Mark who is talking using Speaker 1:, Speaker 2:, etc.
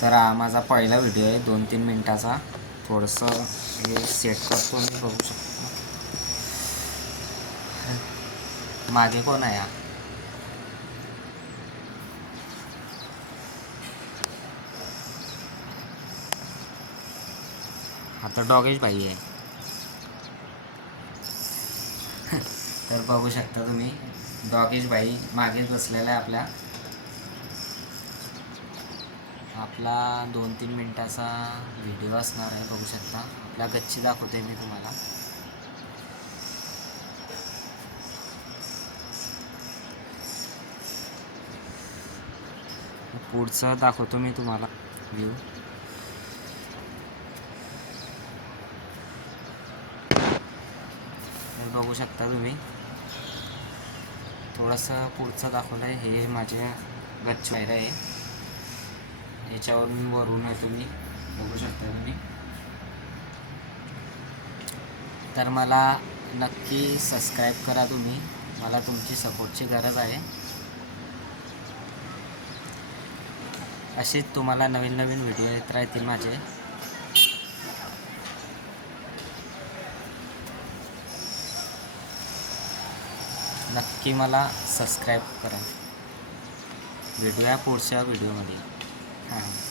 Speaker 1: तर हा माझा पहिला व्हिडिओ आहे दोन तीन मिनटाचा. थोडंसं हे सेट करतो मी बघू शकतो. मागे कोण आहे हा? हा तर डॉगेश भाई आहे. तर बघू शकता तुम्ही डॉगेश भाई मागेच बसलेला आहे आपल्या. आपला दोन तीन मिनटाचा व्हिडिओ असणार आहे बघू शकता. आपला गच्ची दाखवते मी तुम्हाला. पुढचं दाखवतो मी तुम्हाला व्ह्यू हे बघू शकता तुम्ही. थोडंसं पुढचं दाखवलं आहे हे माझ्या गच्ची आहे. याच्यावरून वरून आहे तुम्ही. बघू शकता तुम्ही. तर मला नक्की सबस्क्राईब करा तुम्ही. मला तुमची सपोर्टची गरज आहे. असेच तुम्हाला नवीन नवीन व्हिडिओ येत राहतील माझे. नक्की मला सबस्क्राईब करा. भेटूया पुढच्या व्हिडिओमध्ये हां